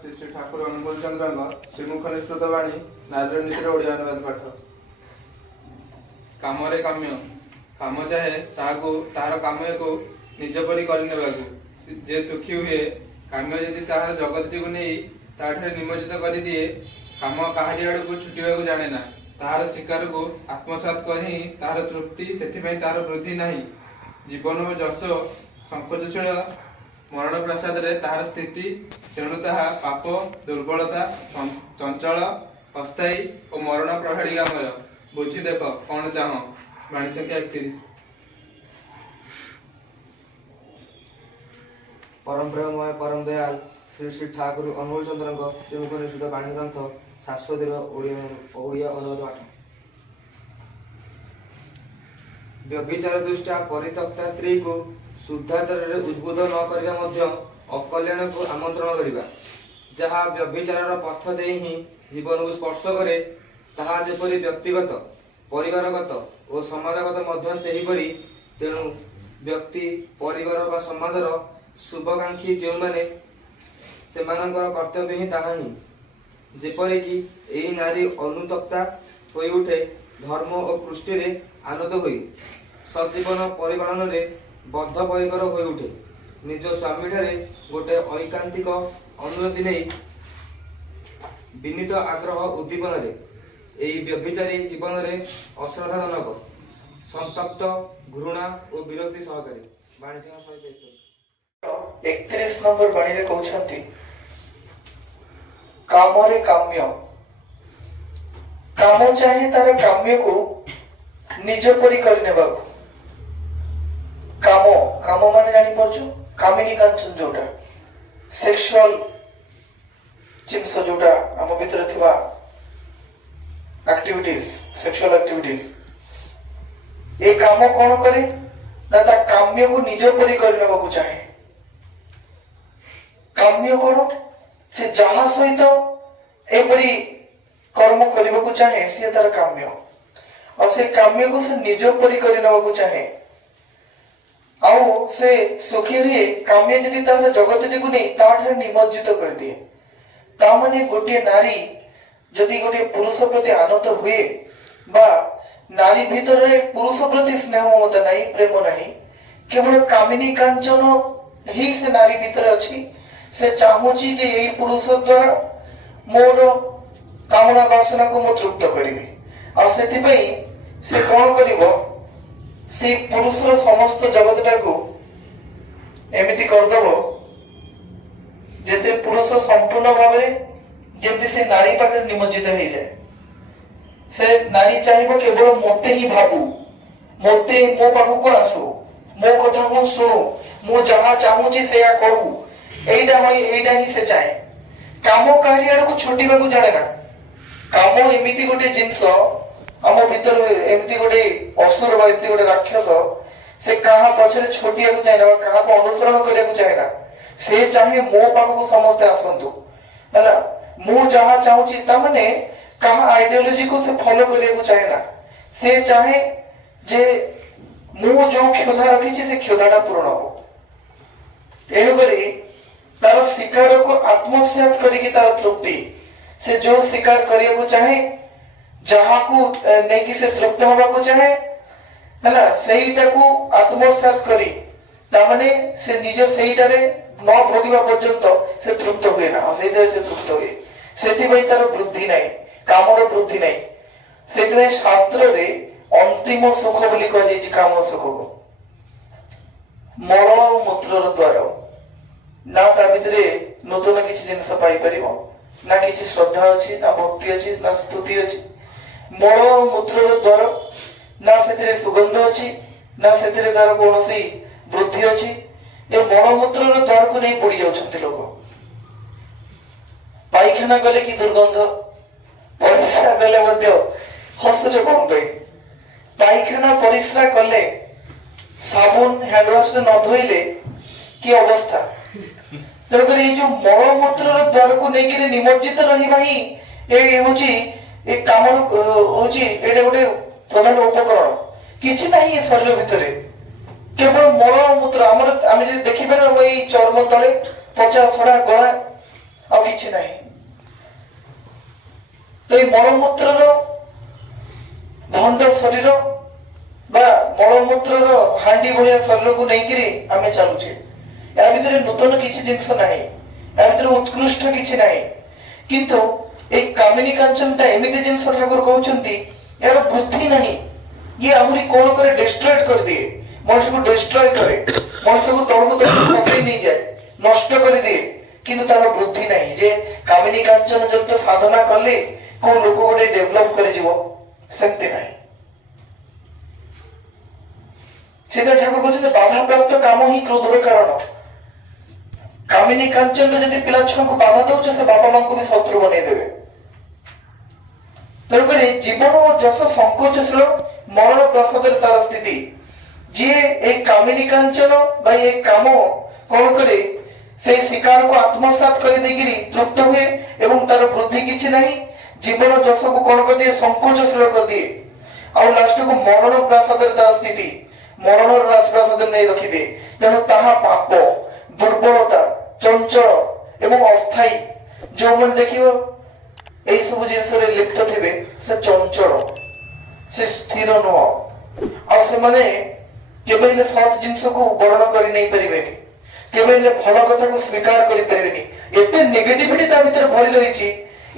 श्री श्री ठाकुर अनुकूल चंद्र श्रीमुख निश्रुत वाणी नारी नीतिर ओडिया अनुवाद पाठ। कामरे काम्य काम चाहे तार काम्य को निज परी करने जे सुखी हुए काम्य जदि तार जगत को नहीं ताठे निमज्जित कर दिए काम काहारी आड़ को छुटिया जाने ना तार शिकार को आत्मसात कर तार तृप्ति से तार वृद्धि नहीं जीवन और जश संकोचशील मरण प्रसाद रे तार स्थिति तेणु ताहा पाप दुर्बलता चंचल अस्थायी और मरण प्रहाड़िकामय बुझी देख कौन चाह। वाणी संख्या 31। परम प्रेममय परम दयाल श्री श्री ठाकुर अनुकूल चंद्र श्रीमुख निश्रुत वाणी ग्रंथ शाश्वत ओडिया अनुवाद पाठ। व्यभिचार दृष्टा परित्यक्ता स्त्री को शुद्धाचार उद्बोध न करिबा मध्य अकल्याण को आमंत्रण करिबा जहा व्यभिचार पथ दे ही जीवन को स्पर्श करे ताहा जेपरि व्यक्तिगत परिवारगत और समाजगत मध्य सेही परि तेणु व्यक्ति परिवार बा समाजर शुभकांक्षी जो माने सेमानकर कर्तव्य ही ताहा ही जेपरि कि एही नारी अनुतप्ता होई उठे धर्म और कृष्टि रे आनंद होई सजीवन परिपालन रे बद्ध परिकर होई उठे निज स्वामी ठारे गोटे ऐकांतिक अनुमति नहीं विनीत आग्रह उद्दीपन रे एही व्यभिचारी जीवन रे अश्रद्धाजनक संतप्त घृणा और विरक्ति सहकारी। वाणी संख्या 31 नंबर वाणी रे कहउछंती कामरे काम्य काम चाहे तार काम्य को निज परी करने काम काम माने जानी परछु कामिनी कांचन जोटा सेक्सुअल जिंस जोटा हम भीतर थिबा एक्टिविटीज सेक्सुअल एक्टिविटीज ए काम कोन करे ना ता काम्य को निज परी करने को चाहे। काम्य कोन से जहा सहित एपरी कर्म करने को चाहे से तार काम्य और से काम्य को से निज परी करने को चाहे आउ से सुखी हुए काम्य जदि तार जगत को नहीं ताठे निमज्जित कर दिए ता माने गोटे नारी जदि गोटे पुरुष प्रति आनंद हुए बा नारी भीतर पुरुष प्रति स्नेह ममता नहीं प्रेम नहीं केवल कामिनी कांचन ही से नारी भीतर अच्छी से चाहूची जे यही पुरुष द्वारा मोर कामना वासना को मु तृप्त करिवे आ सेति पई से कोन करिवो से पुरुषर समस्त जगतटा को एमिति करदबो जैसे पुरुष संपूर्ण भाव जमती से नारी पाखे निमज्जित हो जाए से नारी चाहिए केवल मोते ही भाबू मोते मो पाखक को आसू मो कथा मु सुनु मु जहा चाहूची से या करू एइडा ही से चाहे काम कार्य को छोटिबा को जाने ना काम एमिति गोटे जिंस आम भीतर एमती गोटे असुर बा एमती गोटे राक्षस से कहा पछरे छोटिया को चाहे ना कहा को अनुसरण करिया को चाहे ना से चाहे मो पाख को समस्त आसंतु हैला मु जहा चाहूची ता माने कहा आइडियोलॉजी को से फॉलो करिया को चाहे ना से चाहे जे मु जो क्षमता रखी से क्षमताटा पूर्ण हो एनु करी तार शिकार को आत्मसात करिकी तार तृप्ति से जो शिकार करिया को चाहे जहा को नहीं कि से तृप्त होगा को चाहे हैला सेईटा को आत्मसात करी ता माने से निज सेईटारे न भोगिबा पर्यंत से तृप्त हुए ना से तृप्त हुए सेति भाई तार वृद्धि नहीं कामर वृद्धि नहीं सेति भाई शास्त्र रे अंतिम सुख बोली कह जाई काम सुख को मल और मूत्र द्वारा ना ता भितरे नूतन किसी जिनस पाई परिबो ना किसी श्रद्धा अछि ना भक्ति अछि ना स्तुति अछि मल और मूत्र द्वारा ना सेतिरे सुगंध अछि ना सेतिरे तार कोनोसी वृद्धि अछि ए मल मूत्र द्वार को नहीं बुड़ी जाउछंती लोग पायखाना गले की दुर्गंध परिस्रा गले मध्य हसुच गंध पायखाना परिस्रा कले साबुन हैंड वॉश न धोइले की अवस्था तेणुकर ये जो मल मूत्र द्वार को लेकर निमज्जित रहिबा ही ए होची ए कामर होची एटा गोटे प्रधान उपकरण किछि नाही ए शरीर भितरे केवल मल मूत्र आम जे देखिपार चर्म तले पचा सड़ा गला ଆଉ କିଛି ନାହିଁ। ତ ଏଇ ମଳମୂତ୍ରର ଭଣ୍ଡ ଶରୀର ବା ମଳମୂତ୍ରର ହାଣ୍ଡି ଭଳିଆ ଶରୀରକୁ ନେଇକିରି ଆମେ ଚାଲୁଛେ। ଏହା ଭିତରେ ନୂତନ କିଛି ଜିନିଷ ନାହିଁ, ଏହା ଭିତରେ ଉତ୍କୃଷ୍ଟ କିଛି ନାହିଁ। କିନ୍ତୁ ଏଇ କାମିନୀ କାଞ୍ଚନଟା ଏମିତି ଜିନିଷ ଠାକୁର କହୁଛନ୍ତି ଏହାର ବୃଦ୍ଧି ନାହିଁ। ଇଏ ଆହୁରି କଣ କରେ, ଡିଷ୍ଟ୍ରଏଡ୍ କରିଦିଏ, ମଣିଷକୁ ଡିଷ୍ଟ୍ରୟ କରେ, ମଣିଷକୁ ତଳକୁ ତଳକୁ ଖସେଇ ନେଇଯାଏ, ନଷ୍ଟ କରିଦିଏ। କିନ୍ତୁ ତାର ବୃଦ୍ଧି ନାହିଁ। ଯେ କାମିନୀ କାଞ୍ଚନ ଯୁକ୍ତ ସାଧନା କଲେ କୋଉ ଲୋକ ଗୋଟେ ଡେଭଲପ କରିଯିବ, ସେମିତି ନାହିଁ। ସେଇଟା ଠାକୁର କହୁଛନ୍ତି ବାଧାପ୍ରାପ୍ତ କାମ ହିଁ କ୍ରୋଧର କାରଣ। କାମିନୀ କାଞ୍ଚନ ଯଦି ପିଲା ଛୁଆଙ୍କୁ ବାଧା ଦଉଛ, ସେ ବାପା ମାଙ୍କୁ ବି ଶତ୍ରୁ ବନେଇଦେବେ। ତେଣୁକରି ଜୀବନ ଓ ଯଶ ସଂକୋଚଶୀଳ, ମରଣ ପ୍ରସାଦରେ ତାର ସ୍ଥିତି। ଯିଏ ଏଇ କାମିନୀ କାଞ୍ଚନ ବା ଏ କାମ କଣ କରେ, ସେଇ ଶିକାରକୁ ଆତ୍ମସାତ କରିଦେଇକିରି ତୃପ୍ତ ହୁଏ ଏବଂ ତାର ବୃଦ୍ଧି କିଛି ନାହିଁ। ଜୀବନ ଯଶକୁ କଣ କରିଦିଏ, ସଂକୋଚଶୀଳ କରିଦିଏ। ଆଉ ଲାଷ୍ଟକୁ ମରଣ ପ୍ରାସାଦରେ ତାର ସ୍ଥିତି, ମରଣର ରାଜପ୍ରାସାଦରେ ନେଇ ରଖିଦିଏ। ତେଣୁ ତାହା ପାପ, ଦୁର୍ବଳତା, ଚଞ୍ଚଳ ଏବଂ ଅସ୍ଥାୟୀ। ଯୋଉମାନେ ଦେଖିବ ଏଇ ସବୁ ଜିନିଷରେ ଲିପ୍ତ ଥିବେ, ସେ ଚଞ୍ଚଳ, ସେ ସ୍ଥିର ନୁହଁ। ଆଉ ସେମାନେ କେବେ ହେଲେ ସତ୍ ଜିନିଷକୁ ବରଣ କରି ନେଇ ପାରିବେନି, କେବେ ହେଲେ ଭଲ କଥାକୁ ସ୍ୱୀକାର କରିପାରିବେନି। ଏତେ ନେଗେଟିଭିଟି ତା ଭିତରେ ଭରି ରହିଛି,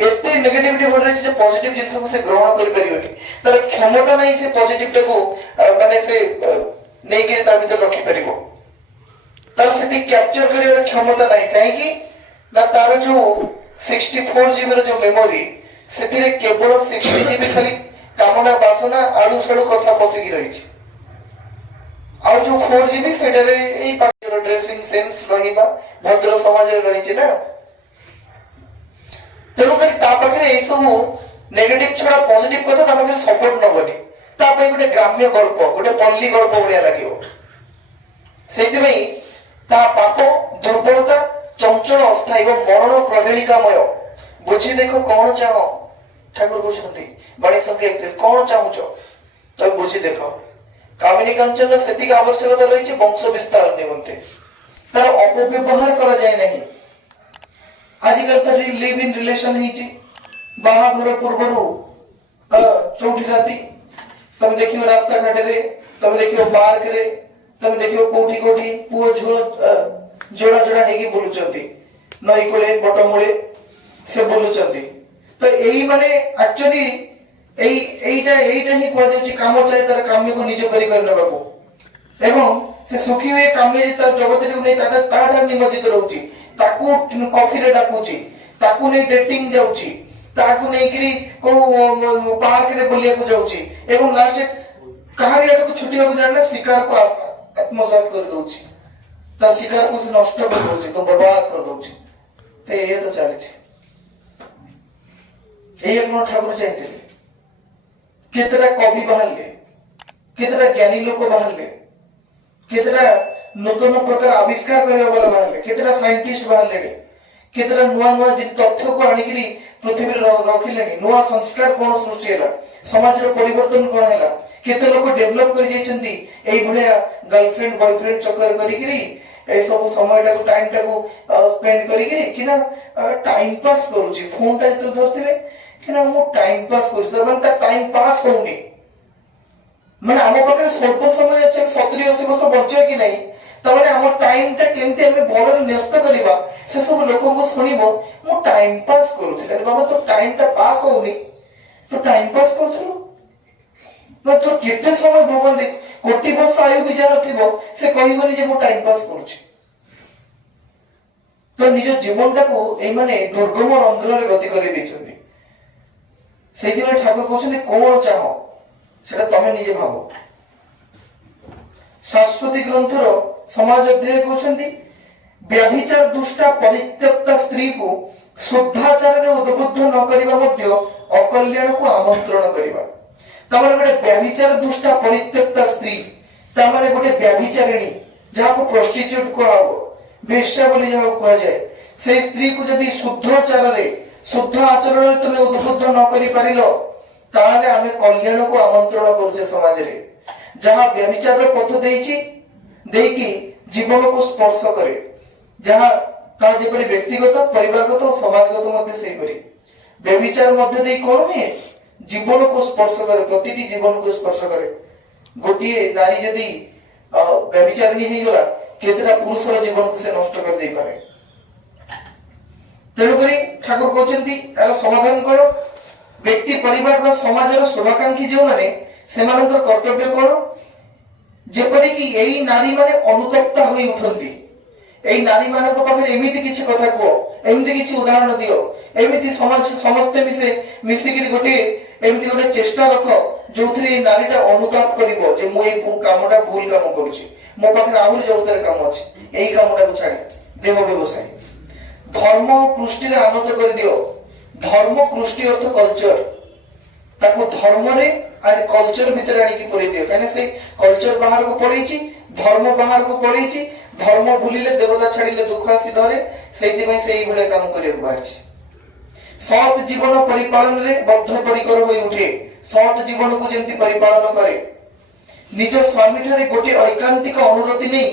ଏତେ ନେଗେଟିଭିଟି ଭରି ରହିଛି ଯେ ପଜିଟିଭ ଜିନିଷକୁ ସେ ଗ୍ରହଣ କରିପାରିବନି। ତାର କ୍ଷମତା ନାହିଁ ସେ ପଜିଟିଭଟାକୁ ମାନେ ସେ ନେଇକିରି ତା ଭିତରେ ରଖିପାରିବ। ତାର ସେଠି କ୍ୟାପଚର କରିବାର କ୍ଷମତା ନାହିଁ। କାହିଁକି ନା ତାର ଯୋଉ 64 GB ର ଯୋଉ ମେମୋରି, ସେଥିରେ କେବଳ 60 GB ଖାଲି କାମନା ବାସନା ଆଡୁ ସାଡୁ କଥା ପଶିକି ରହିଛି। ଆଉ ଯୋଉ 4 GB ସେଟାରେ ଏଇ ପାଠର ଡ୍ରେସିଂ ସେନ୍ସ ରହିବା, ଭଦ୍ର ସମାଜରେ ରହିଛି ନା। ତେଣୁକରି ତା ପାଖରେ ଏଇ ସବୁ ନେଗେଟିଭ ଛଡା ପଜିଟିଭ କଥା ତା ପାଖରେ ସପୋର୍ଟ ନବନି। ତା ପାଇଁ ଗୋଟେ ଗ୍ରାମ୍ୟ ଗଳ୍ପ, ଗୋଟେ ପଲ୍ଲୀ ଗଳ୍ପ ଭଳିଆ ଲାଗିବ। ସେଇଥିପାଇଁ ତା ପାପ, ଦୁର୍ବଳତା, ଚଞ୍ଚଳ, ଅସ୍ଥାୟୀ ଓ ମରଣ ପ୍ରହେଳିକାମୟ। ବୁଝି ଦେଖ କଣ ଚାହ, ଠାକୁର କହୁଛନ୍ତି ବାଣୀ ସଂଖ୍ୟା 31, କଣ ଚାହୁଁଛ ତମେ ବୁଝି ଦେଖ। କାମିନୀ କାଞ୍ଚନର ସେତିକି ଆବଶ୍ୟକତା ରହିଛି ବଂଶ ବିସ୍ତାର ନିମନ୍ତେ, ତାର ଅପବ୍ୟବହାର କରାଯାଏ ନାହିଁ। ଆଜିକାଲି ତ ଲିଭ୍ ଇନ୍ ରିଲେସନ ହେଇଛି, ବାହାଘର ପୂର୍ବରୁ ଚଉଠି ରାତି ତମେ ଦେଖିବ ରାସ୍ତାଘାଟରେ, ତମେ ଦେଖିବ ପାର୍କରେ, ତମେ ଦେଖିବ କୋଉଠି କୋଉଠି ପୁଅ ଝିଅ ଯୋଡା ଯୋଡା ହେଇକି ବୁଲୁଛନ୍ତି, ନଈ କୂଳେ ବଟ ମୂଳେ ସେ ବୁଲୁଛନ୍ତି। ତ ଏଇ ମାନେ ଆକ୍ଚୁଆଲି ଏଇଟା ହିଁ କୁହାଯାଉଛି କାମ ଚାहे ତାର କାମ୍ୟକୁ ନିଜ ପରି କରି ନେବାକୁ। ଏବଂ ସେ ସୁଖୀ ହୁଏ କାମ୍ୟ ତାର ଜଗତକୁ ନେଇ ତାଠାରୁ ନିମଜ୍ଜିତ ରହୁଛି। ତାକୁ କଫିରେ ଡାକୁଛି, ତାକୁ ନେଇ ଡେଟିଂ ଯାଉଛି, ତାକୁ ନେଇକିରି କୋଉ ପାର୍କରେ ବୁଲିବାକୁ ଯାଉଛି ଏବଂ ଲାଷ୍ଟ କାହାରି ଆଡକୁ ଛୁଟିବାକୁ ଜାଣିଲେ ଶିକାରକୁ ଆତ୍ମସାତ କରିଦଉଛି, ତା ଶିକାରକୁ ସେ ନଷ୍ଟ କରିଦଉଛି, ତ ବର୍ବାଦ କରିଦଉଛି। ତ ଏଇଆ ତ ଚାଲିଛି। ଏଇଆ କଣ ଠାକୁର ଚାହିଁଥିଲେ? କେତେଟା କବି ବାହାରିଲେ, କେତେଟା ଜ୍ଞାନୀ ଲୋକ ବାହାରିଲେ, କେତେଟା ନୂତନ ପ୍ରକାର ଆବିଷ୍କାର କରିବା ବାଲା ବାହାରିଲେ, କେତେଟା ସାଇଣ୍ଟିଷ୍ଟ ବାହାରିଲେଣି, କେତେଟା ନୂଆ ନୂଆ ତଥ୍ୟକୁ ଆଣିକିରି ପୃଥିବୀରେ ରଖିଲେଣି। ନୂଆ ସଂସ୍କାର କଣ ସୃଷ୍ଟି ହେଲା, ସମାଜର ପରିବର୍ତ୍ତନ କଣ ହେଲା, କେତେ ଲୋକ ଡେଭଲପ କରି ଯାଇଛନ୍ତି ଏଇଭଳିଆ ଗର୍ଲଫ୍ରେଣ୍ଡ ବୟଫ୍ରେଣ୍ଡ ଚକ୍କର କରିକିରି এই ସବୁ সময়ଟାକୁ ଟାଇମଟାକୁ ସ୍ପେଣ୍ଡ କରିକିରି କି ନା ଟାଇମ ପାସ୍ କରୁଛି। ଫୋନଟା ଯେତେବେଳେ ଧରିଥିବେ କି ନା ମୁଁ ଟାଇମ ପାସ୍ କରୁଛି, ମାନେ ତା ଟାଇମ ପାସ୍ ହଉନି। ମାନେ ଆମ ପାଖରେ ସ୍ୱଳ୍ପ ସମୟ ଅଛି, 70-80 ବର୍ଷ ବଞ୍ଚିବା କି ନାହିଁ, ତାମାନେ ଆମ ଟାଇମଟା କେମିତି ଆମେ ଭଲରେ ନ୍ୟସ୍ତ କରିବା ସେ ସବୁ ଲୋକଙ୍କୁ ଶୁଣିବ ମୁଁ ଟାଇମ ପାସ୍ କରୁଥିଲି। ଆରେ ବାବା ତୋ ଟାଇମଟା ପାସ୍ ହଉନି, ତୁ ଟାଇମ ପାସ୍ କରୁଥିଲୁ ନା ତୋର କେତେ ସମୟ ଭଗବାନ ଦେଖ, କୋଟି ବର୍ଷ ଆୟୁ ବି ଯାହାର ଥିବ ସେ କହିବନି ଯେ ମୁଁ ଟାଇମ ପାସ୍ କରୁଛି। ତ ନିଜ ଜୀବନଟାକୁ ଏଇମାନେ ଦୁର୍ଗମ ରନ୍ଧ୍ରରେ ଗତି କରି ଦେଇଛନ୍ତି। ସେଇଥିପାଇଁ ଠାକୁର କହୁଛନ୍ତି କଣ ଚାହ ସେଟା ତମେ ନିଜେ ଭାବ। ଶାଶ୍ୱତୀ ଗ୍ରନ୍ଥର ସମାଜ ଅଧ୍ୟାୟ କହୁଛନ୍ତି ବ୍ୟଭିଚାର ଦୁଷ୍ଟା ପରିତ୍ୟକ୍ତା ସ୍ତ୍ରୀକୁ ଶୁଦ୍ଧାଚାରରେ ଉଦ୍ବୁଦ୍ଧ ନ କରିବା ମଧ୍ୟ ଅକଲ୍ୟାଣକୁ ଆମନ୍ତ୍ରଣ କରିବା। ତାମାନେ ଗୋଟେ ବ୍ୟଭିଚାର ଦୁଷ୍ଟା ପରିତ୍ୟକ୍ତା ସ୍ତ୍ରୀ, ତାମାନେ ଗୋଟେ ବ୍ୟଭିଚାରିଣୀ ଯାହାକୁ ପ୍ରଷ୍ଟିଚ୍ୟୁଟ କୁହାହବ, ବେଶ୍ୟା ବୋଲି ଯାହାକୁ କୁହାଯାଏ, ସେଇ ସ୍ତ୍ରୀକୁ ଯଦି ଶୁଦ୍ଧାଚାରରେ ଶୁଦ୍ଧ ଆଚରଣରେ ତମେ ଉଦ୍ବୁଦ୍ଧ ନ କରିପାରିଲ ତାହେଲେ ଆମେ କଲ୍ୟାଣକୁ ଆମନ୍ତ୍ରଣ କରୁଛେ ସମାଜରେ। ଯାହା ବ୍ୟଭିଚାରର ପଥ ଦେଇକି ଜୀବନକୁ ସ୍ପର୍ଶ କରେ, ଯାହା ତାହା ଯେପରି ବ୍ୟକ୍ତିଗତ ପରିବାରଗତ ଓ ସମାଜଗତ ମଧ୍ୟ ସେହିପରି ବ୍ୟଭିଚାର ମଧ୍ୟ ଦେଇ କଣ ହୁଏ ଜୀବନକୁ ସ୍ପର୍ଶ କରେ ପ୍ରତିଟି ଜୀବନକୁ ସ୍ପର୍ଶ କରେ ଗୋଟିଏ ନାରୀ ଯଦି ବ୍ୟଭିଚାରିଣୀ ହେଇଗଲା କେତେଟା ପୁରୁଷର ଜୀବନକୁ ସେ ନଷ୍ଟ କରିଦେଇପାରେ ତେଣୁକରି ଠାକୁର କହୁଛନ୍ତି ଏହାର ସମାଧାନ କଣ ବ୍ୟକ୍ତି ପରିବାର ବା ସମାଜର ଶୁଭାକାଂକ୍ଷୀ ଯେଉଁମାନେ ସେମାନଙ୍କର କର୍ତ୍ତବ୍ୟ କଣ ଯେପରିକି ଏଇ ନାରୀ ମାନେ ଅନୁତପ୍ତା ହୋଇ ଉଠନ୍ତି ଏଇ ନାରୀ ମାନଙ୍କ ପାଖରେ ଏମିତି କିଛି କଥା କୁହ ଏମିତି କିଛି ଉଦାହରଣ ଦିଅ ଏମିତି ସମାଜ ସମସ୍ତେ ମିଶିକିରି ଏମିତି ଗୋଟେ ଚେଷ୍ଟା ରଖ ଯୋଉଥିରେ ଏଇ ନାରୀଟା ଅନୁତାପ କରିବ ଯେ ମୁଁ ଏଇ କାମଟା ଭୁଲ କାମ କରୁଛି ମୋ ପାଖରେ ଆହୁରି ଜରୁରୀ କାମ ଅଛି ଏଇ କାମଟାକୁ ଛାଡି ଦେହ ବ୍ୟବସାୟ ଧର୍ମ ଓ କୃଷ୍ଟିରେ ଆନନ୍ଦ କରିଦିଅ ଧର୍ମ କୃଷ୍ଟି ଅର୍ଥ କଲଚର ତାକୁ ଧର୍ମରେ ଆଣ୍ଡ କଲଚର ଭିତରେ ଆଣିକି ପଳେଇ ଦିଅ କାହିଁକିନା ସେ କଲଚର ବାହାରକୁ ପଳେଇଛି ଧର୍ମ ବାହାରକୁ ପଳେଇଛି ଧର୍ମ ଭୁଲିଲେ ଦେବତା ଛାଡିଲେ ଦୁଃଖ ଆସି ଧରେ ସେଇଥିପାଇଁ ସେ ଏଇଭଳିଆ କାମ କରିବାକୁ ବାହାରିଛି ସତ୍ ଜୀବନ ପରିପାଳନରେ ବଦ୍ଧ ପରିକର ହୋଇ ଉଠେ ସତ୍ ଜୀବନକୁ ଯେମିତି ପରିପାଳନ କରେ ନିଜ ସ୍ୱାମୀ ଠାରେ ଗୋଟିଏ ଐକାନ୍ତିକ ଅନୁରୋଧ ନେଇ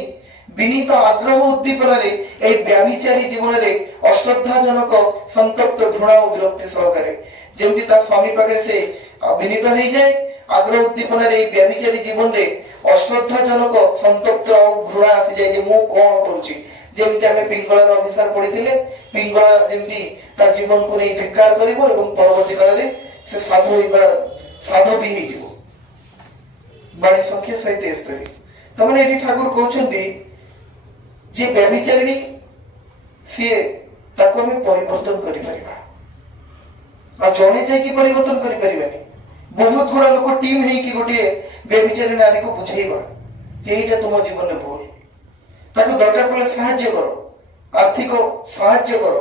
ବିନୀତ ଆଗ୍ରହ ଉଦ୍ଦୀପନାରେ ଏହି ବ୍ୟଭିଚାରୀ ଜୀବନରେ ଅଶ୍ରଦ୍ଧାଜନକ ସନ୍ତପ୍ତ ଘୃଣା ଓ ବିରକ୍ତି ସହକାରେ ଯେମିତି ତା ସ୍ୱାମୀ ପାଖରେ ସେ ବିନୀତ ହେଇଯାଏ ଆଗ୍ରହ ଉଦ୍ଦୀପନାରେ ଏହି ବ୍ୟଭିଚାରୀ ଜୀବନରେ ଅଶ୍ରଦ୍ଧାଜନକ ସନ୍ତପ୍ତ ଆଉ ଘୃଣା ଆସିଯାଏ ଯେ ମୁଁ କଣ କରୁଛି ଯେମିତି ଆମେ ପିଙ୍ଗଳାର ଅଭିଶାପ ପଢିଥିଲେ ପିଙ୍ଗଳା ଯେମିତି ତା ଜୀବନକୁ ନେଇ ଧିକ୍କାର କରିବ ଏବଂ ପରବର୍ତ୍ତୀ କାଳରେ ସେ ସାଧୁ ବି ହେଇଯିବ ବାଣୀ ସଂଖ୍ୟା 73 ତାମାନେ ଏଠି ଠାକୁର କହୁଛନ୍ତି ଯେ ବ୍ୟଭିଚାରିଣୀ ସିଏ ତାକୁ ଆମେ ପରିବର୍ତ୍ତନ କରିପାରିବା ଆଉ ଜଣେ ଯାଇକି ପରିବର୍ତ୍ତନ କରିପାରିବାନି ବହୁତ ଗୁଡା ଲୋକ ଟିମ୍ ହେଇକି ଗୋଟିଏ ବ୍ୟଭିଚାରୀ ନାରୀକୁ ବୁଝେଇବା ଯେ ଏଇଟା ତୁମ ଜୀବନରେ ଭୁଲ ତାକୁ ଦରକାର ପଡିଲେ ସାହାଯ୍ୟ କର ଆର୍ଥିକ ସାହାଯ୍ୟ କର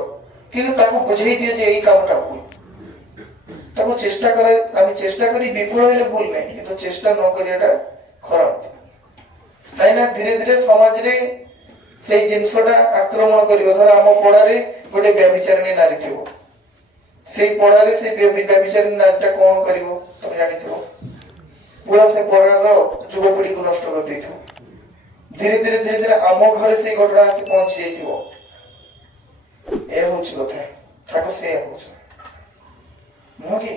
କିନ୍ତୁ ତାକୁ ବୁଝେଇ ଦିଅ ଯେ ଏଇ କାମଟା ଭୁଲ ତାକୁ ଚେଷ୍ଟା କରେ ଆମେ ଚେଷ୍ଟା କରି ବିଫଳ ହେଲେ ଭୁଲ ନାହିଁ କିନ୍ତୁ ଚେଷ୍ଟା ନ କରିବାଟା ଖରାପ କାହିଁକିନା ଧୀରେ ଧୀରେ ସମାଜରେ ସେଇ ଜିନିଷଟା ଆକ୍ରମଣ କରିବ ଧର ଆମ ପଡାରେ ଗୋଟେ ବ୍ୟଭିଚାରିଣୀ ନାରୀ ଥିବ ସେଇ ପଡାରେ ସେଇ ବ୍ୟଭିଚାରିଣୀ ନାରୀଟା କଣ କରିବ ତମେ ଜାଣିଥିବ ପୁରା ସେ ପଡାର ଯୁବପିଢିକୁ ନଷ୍ଟ କରିଦେଇଥିବ ଧୀରେ ଧୀରେ ଆମ ଘରେ ସେଇ ଘଟଣା ଆସି ପହଞ୍ଚି ଯାଇଥିବ ଏ ହଉଛି କଥା ଠାକୁର ସେଇଆ କହୁଛ ନୁହଁ କି